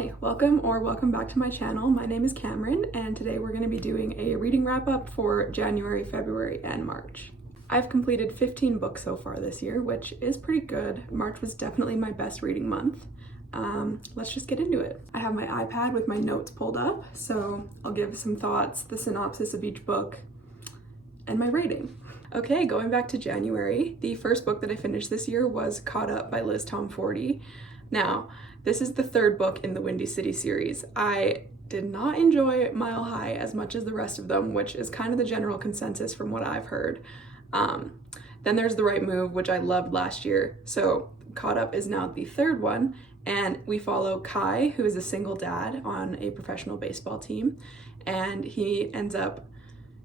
Hi, welcome back to my channel. My name is Cameron, and today we're going to be doing a reading wrap up for January, February, and March. I've completed 15 books so far this year, which is pretty good. March was definitely my best reading month. Let's just get into it. I have my iPad with my notes pulled up, so I'll give some thoughts, the synopsis of each book, and my rating. Okay, going back to January, the first book that I finished this year was Caught Up by Liz Tomforty. Now, this is the third book in the Windy City series. I did not enjoy Mile High as much as the rest of them, which is kind of the general consensus from what I've heard. Then there's The Right Move, which I loved last year. So Caught Up is now the third one, and we follow Kai, who is a single dad on a professional baseball team, and he ends up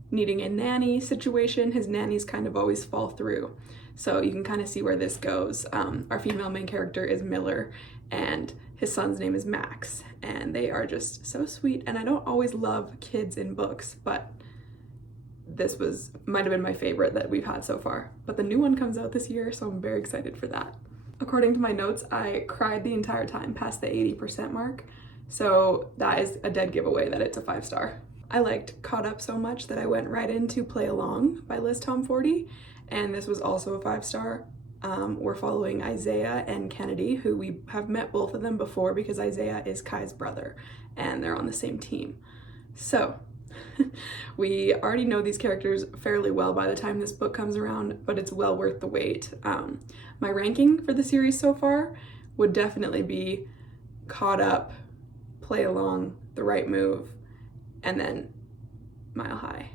needing a nanny situation. His nannies kind of always fall through. So you can kind of see where this goes. Our female main character is Miller, and his son's name is Max, and they are just so sweet. And I don't always love kids in books, but this might have been my favorite that we've had so far. But the new one comes out this year, so I'm very excited for that. According to my notes, I cried the entire time past the 80% mark, so that is a dead giveaway that it's a 5-star. I liked Caught Up so much that I went right into Play Along by Liz Tomforty, and this was also a 5-star. We're following Isaiah and Kennedy, who we have met both of them before because Isaiah is Kai's brother, and they're on the same team. So, we already know these characters fairly well by the time this book comes around, but it's well worth the wait. My ranking for the series so far would definitely be Caught Up, Play Along, The Right Move, and then Mile High.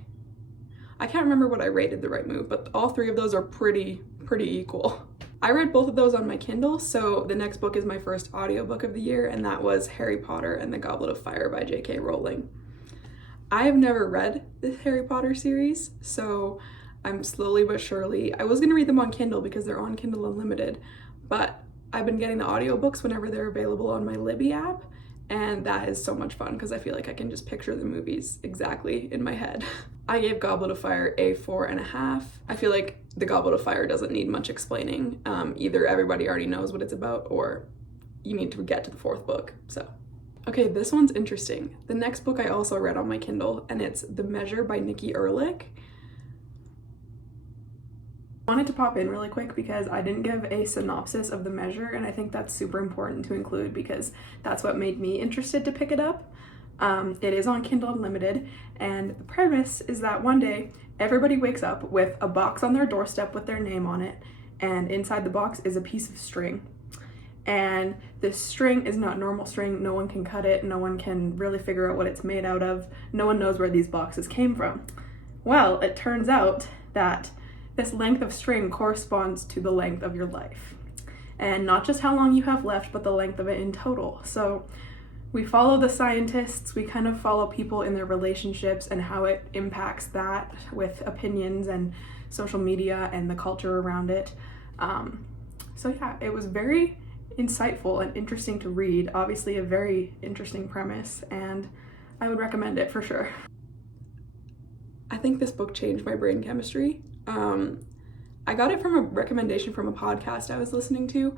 I can't remember what I rated The Right Move, but all three of those are pretty equal. I read both of those on my Kindle, so the next book is my first audiobook of the year, and that was Harry Potter and the Goblet of Fire by J.K. Rowling. I have never read the Harry Potter series, so I'm slowly but surely, I was gonna read them on Kindle because they're on Kindle Unlimited, but I've been getting the audiobooks whenever they're available on my Libby app, and that is so much fun because I feel like I can just picture the movies exactly in my head. I gave Goblet of Fire a 4.5. I feel like the Goblet of Fire doesn't need much explaining. Either everybody already knows what it's about or you need to get to the fourth book, so. Okay, this one's interesting. The next book I also read on my Kindle, and it's The Measure by Nikki Erlich. I wanted to pop in really quick because I didn't give a synopsis of The Measure, and I think that's super important to include because that's what made me interested to pick it up. It is on Kindle Unlimited, and the premise is that one day everybody wakes up with a box on their doorstep with their name on it, and inside the box is a piece of string. And this string is not normal string. No one can cut it. No one can really figure out what it's made out of. No one knows where these boxes came from. Well, it turns out that this length of string corresponds to the length of your life. And not just how long you have left, but the length of it in total. So we follow the scientists, we kind of follow people in their relationships and how it impacts that with opinions and social media and the culture around it. So yeah, it was very insightful and interesting to read. Obviously a very interesting premise, and I would recommend it for sure. I think this book changed my brain chemistry. I got it from a recommendation from a podcast I was listening to,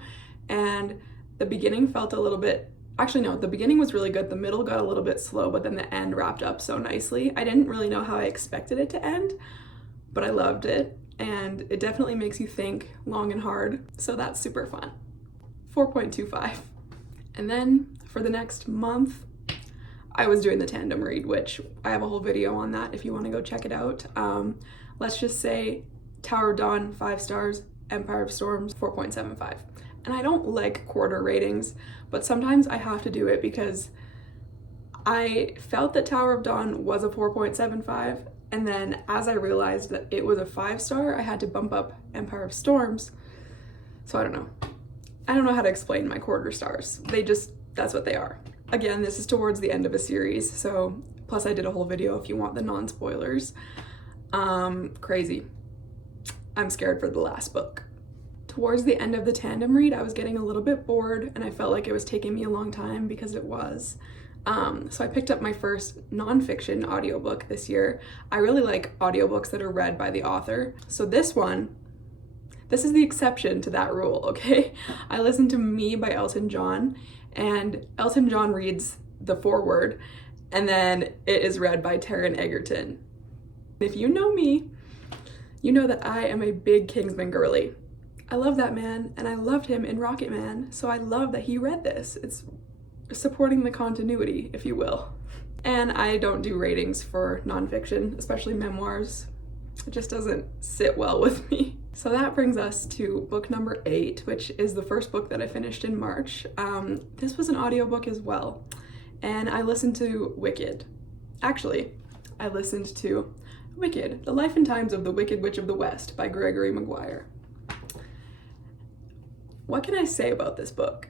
and the beginning felt a little bit, actually no, the beginning was really good, the middle got a little bit slow, but then the end wrapped up so nicely. I didn't really know how I expected it to end, but I loved it, and it definitely makes you think long and hard, so that's super fun. 4.25. And then for the next month, I was doing the tandem read, which I have a whole video on that if you want to go check it out. Let's just say Tower of Dawn, 5 stars, Empire of Storms, 4.75. And I don't like quarter ratings, but sometimes I have to do it because I felt that Tower of Dawn was a 4.75, and then as I realized that it was a 5-star, I had to bump up Empire of Storms. So I don't know how to explain my quarter stars. That's what they are. Again, this is towards the end of a series, so plus I did a whole video if you want the non-spoilers. Crazy. I'm scared for the last book. Towards the end of the tandem read, I was getting a little bit bored and I felt like it was taking me a long time because it was. So I picked up my first nonfiction audiobook this year. I really like audiobooks that are read by the author. So this This is the exception to that rule, okay? I listened to Me by Elton John, and Elton John reads the foreword, and then it is read by Taron Egerton. If you know me, you know that I am a big Kingsman girly. I love that man, and I loved him in Rocket Man, so I love that he read this. It's supporting the continuity, if you will. And I don't do ratings for nonfiction, especially memoirs. It just doesn't sit well with me. So that brings us to book number 8, which is the first book that I finished in March. This was an audiobook as well, and I listened to Wicked. Actually, I listened to Wicked, The Life and Times of the Wicked Witch of the West by Gregory Maguire. What can I say about this book?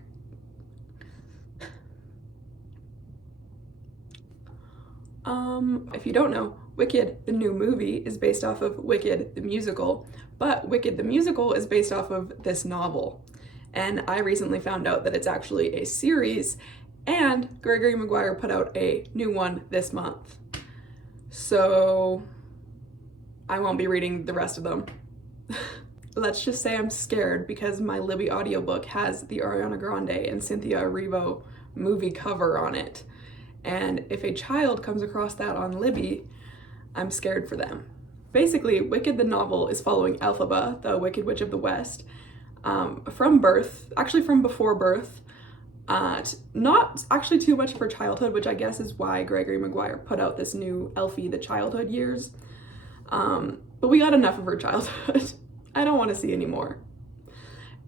If you don't know, Wicked, the new movie, is based off of Wicked, the musical, but Wicked, the musical, is based off of this novel. And I recently found out that it's actually a series, and Gregory Maguire put out a new one this month. So I won't be reading the rest of them. Let's just say I'm scared because my Libby audiobook has the Ariana Grande and Cynthia Erivo movie cover on it. And if a child comes across that on Libby, I'm scared for them. Basically, Wicked the novel is following Elphaba, the Wicked Witch of the West, from birth, actually from before birth, not actually too much of her childhood, which I guess is why Gregory Maguire put out this new Elfie, the childhood years. But we got enough of her childhood. I don't want to see any more.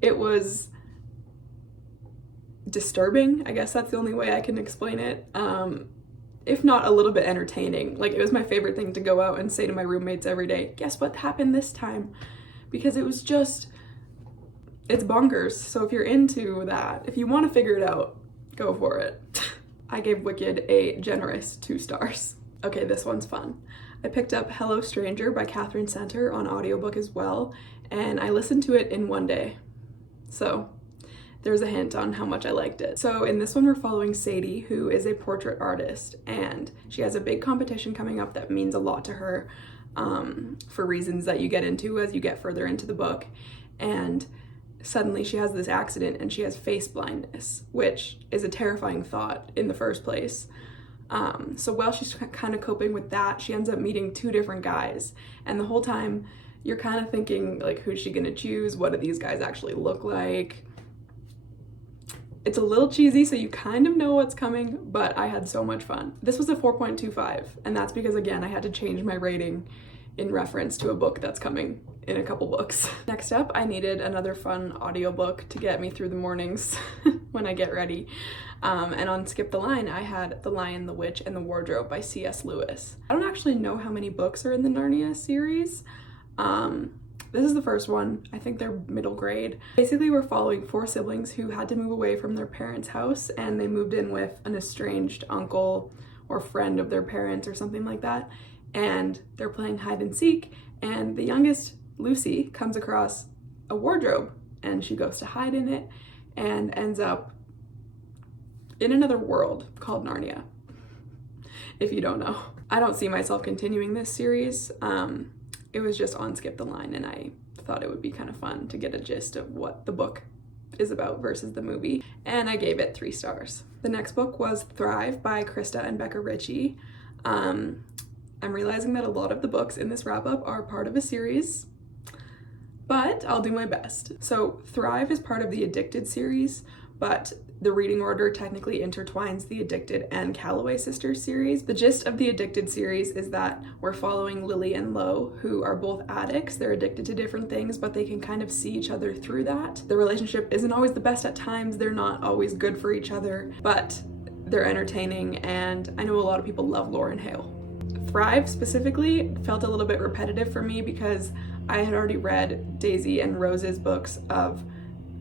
It was disturbing, I guess that's the only way I can explain it, if not a little bit entertaining. Like, it was my favorite thing to go out and say to my roommates every day, guess what happened this time? Because it was just, it's bonkers. So if you're into that, if you want to figure it out, go for it. I gave Wicked a generous 2 stars. Okay, this one's fun. I picked up Hello Stranger by Catherine Center on audiobook as well, and I listened to it in one day. So there's a hint on how much I liked it. So in this one, we're following Sadie, who is a portrait artist, and she has a big competition coming up that means a lot to her, for reasons that you get into as you get further into the book. And suddenly she has this accident and she has face blindness, which is a terrifying thought in the first place. So while she's kind of coping with that, she ends up meeting 2 different guys, and the whole time you're kind of thinking, like, who's she gonna choose? What do these guys actually look like? It's a little cheesy, so you kind of know what's coming, but I had so much fun. This was a 4.25, and that's because, again, I had to change my rating in reference to a book that's coming in a couple books. Next up, I needed another fun audiobook to get me through the mornings when I get ready. And on Skip the Line, I had The Lion, the Witch, and the Wardrobe by C.S. Lewis. I don't actually know how many books are in the Narnia series. This is the first one. I think they're middle grade. Basically, we're following 4 siblings who had to move away from their parents' house, and they moved in with an estranged uncle or friend of their parents or something like that. And they're playing hide and seek, and the youngest, Lucy, comes across a wardrobe, and she goes to hide in it and ends up in another world called Narnia, if you don't know. I don't see myself continuing this series. It was just on Skip the Line, and I thought it would be kind of fun to get a gist of what the book is about versus the movie, and I gave it 3 stars. The next book was Thrive by Krista and Becca Ritchie. I'm realizing that a lot of the books in this wrap-up are part of a series, but I'll do my best. So Thrive is part of the Addicted series, but the reading order technically intertwines the Addicted and Calloway Sisters series. The gist of the Addicted series is that we're following Lily and Lo, who are both addicts. They're addicted to different things, but they can kind of see each other through that. The relationship isn't always the best at times. They're not always good for each other, but they're entertaining, and I know a lot of people love Lauryn Hale. Thrive specifically felt a little bit repetitive for me because I had already read Daisy and Rose's books of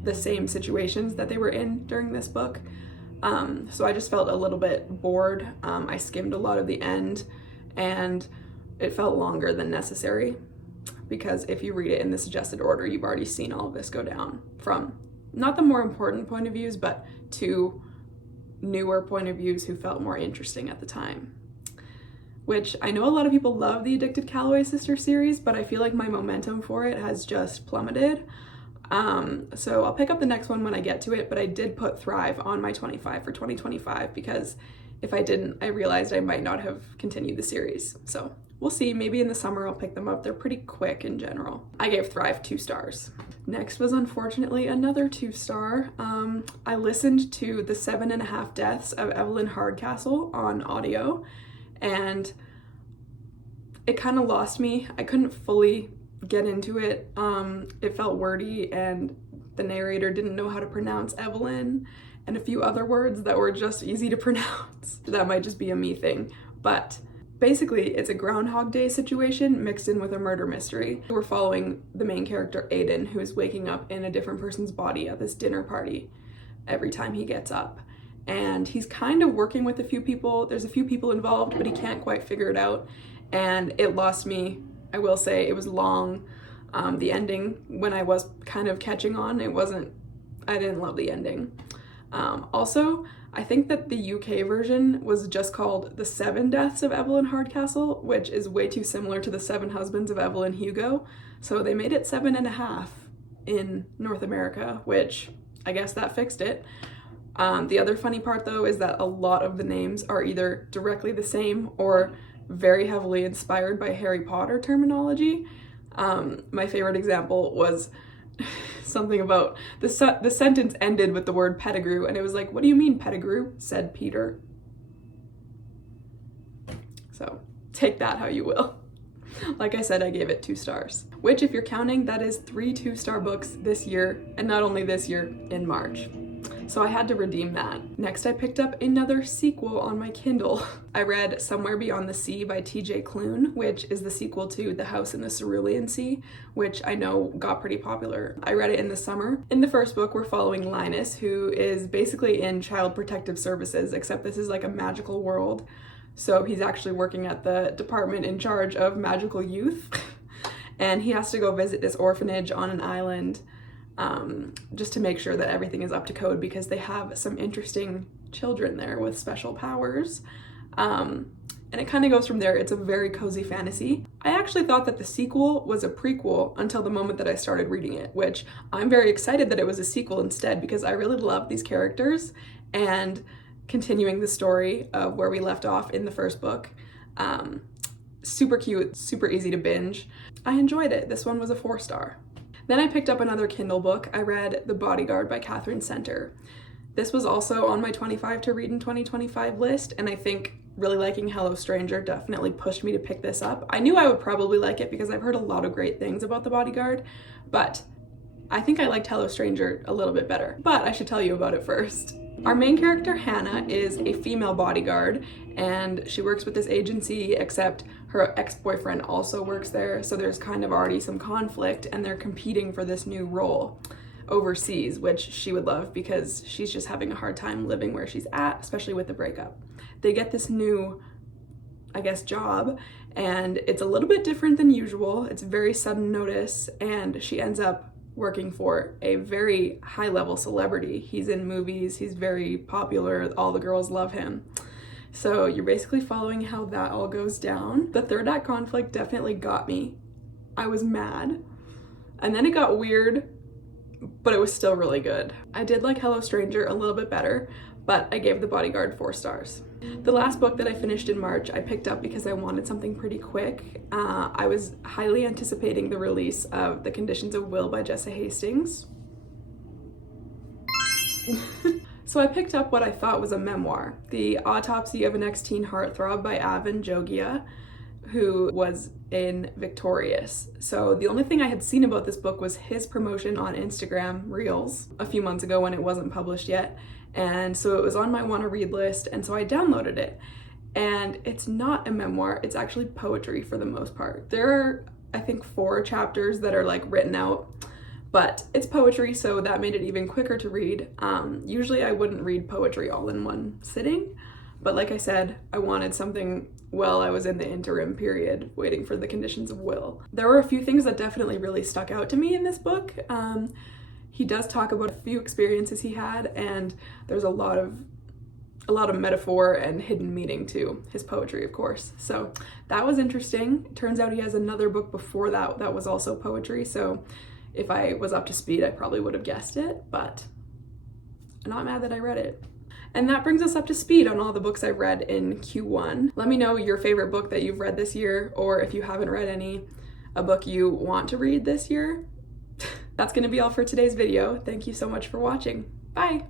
the same situations that they were in during this book. So I just felt a little bit bored. I skimmed a lot of the end, and it felt longer than necessary because if you read it in the suggested order, you've already seen all of this go down from not the more important point of views, but 2 newer point of views who felt more interesting at the time. which I know a lot of people love the Addicted Calloway Sister series, but I feel like my momentum for it has just plummeted. So I'll pick up the next one when I get to it, but I did put Thrive on my 25 for 2025 because if I didn't, I realized I might not have continued the series. So we'll see, maybe in the summer I'll pick them up. They're pretty quick in general. I gave Thrive 2 stars. Next was unfortunately another 2-star. I listened to The 7.5 Deaths of Evelyn Hardcastle on audio, and it kind of lost me. I couldn't fully get into it. It felt wordy, and the narrator didn't know how to pronounce Evelyn and a few other words that were just easy to pronounce. That might just be a me thing, but basically it's a Groundhog Day situation mixed in with a murder mystery. We're following the main character Aiden, who is waking up in a different person's body at this dinner party every time he gets up. And he's kind of working with a few people. There's a few people involved, but he can't quite figure it out. And it lost me. I will say it was long. The ending, when I was kind of catching on, I didn't love the ending. Also, I think that the UK version was just called The 7 Deaths of Evelyn Hardcastle, which is way too similar to The 7 Husbands of Evelyn Hugo. So they made it 7.5 in North America, which I guess that fixed it. The other funny part though is that a lot of the names are either directly the same or very heavily inspired by Harry Potter terminology. My favorite example was something about the sentence ended with the word Pettigrew, and it was like, what do you mean Pettigrew? Said Peter. So take that how you will. Like I said, I gave it 2 stars, which if you're counting, that is 3 2-star books this year, and not only this year, in March. So I had to redeem that. Next, I picked up another sequel on my Kindle. I read Somewhere Beyond the Sea by T.J. Klune, which is the sequel to The House in the Cerulean Sea, which I know got pretty popular. I read it in the summer. In the first book, we're following Linus, who is basically in Child Protective Services, except this is like a magical world. So he's actually working at the department in charge of magical youth. And he has to go visit this orphanage on an island just to make sure that everything is up to code because they have some interesting children there with special powers. And it kind of goes from there. It's a very cozy fantasy. I actually thought that the sequel was a prequel until the moment that I started reading it, which I'm very excited that it was a sequel instead because I really love these characters and continuing the story of where we left off in the first book. Super cute, super easy to binge. I enjoyed it. This one was a 4-star. Then I picked up another Kindle book. I read The Bodyguard by Catherine Center. This was also on my 25 to read in 2025 list, and I think really liking Hello Stranger definitely pushed me to pick this up. I knew I would probably like it because I've heard a lot of great things about The Bodyguard, but I think I liked Hello Stranger a little bit better. But I should tell you about it first. Our main character, Hannah, is a female bodyguard, and she works with this agency, except her ex-boyfriend also works there, so there's kind of already some conflict, and they're competing for this new role overseas, which she would love because she's just having a hard time living where she's at, especially with the breakup. They get this new, I guess, job, and it's a little bit different than usual. It's very sudden notice, and she ends up working for a very high-level celebrity. He's in movies, he's very popular, all the girls love him. So you're basically following how that all goes down. The third act conflict definitely got me. I was mad. And then it got weird, but it was still really good. I did like Hello Stranger a little bit better, but I gave The Bodyguard 4 stars. The last book that I finished in March, I picked up because I wanted something pretty quick. I was highly anticipating the release of The Conditions of Will by Jessa Hastings. So I picked up what I thought was a memoir, The Autopsy of an Ex-Teen Heartthrob by Avan Jogia, who was in Victorious. So the only thing I had seen about this book was his promotion on Instagram Reels a few months ago when it wasn't published yet. And so it was on my wanna read list, and so I downloaded it. And it's not a memoir, it's actually poetry for the most part. There are, I think, 4 chapters that are like written out, but it's poetry, so that made it even quicker to read. Usually I wouldn't read poetry all in one sitting, but like I said, I wanted something while I was in the interim period waiting for The Conditions of Will. There were a few things that definitely really stuck out to me in this book. He does talk about a few experiences he had, and there's a lot of a lot of metaphor and hidden meaning to his poetry, of course. So that was interesting. It turns out he has another book before that that was also poetry, so if I was up to speed, I probably would have guessed it, but I'm not mad that I read it. And that brings us up to speed on all the books I've read in Q1. Let me know your favorite book that you've read this year, or if you haven't read any, a book you want to read this year. That's gonna be all for today's video. Thank you so much for watching. Bye!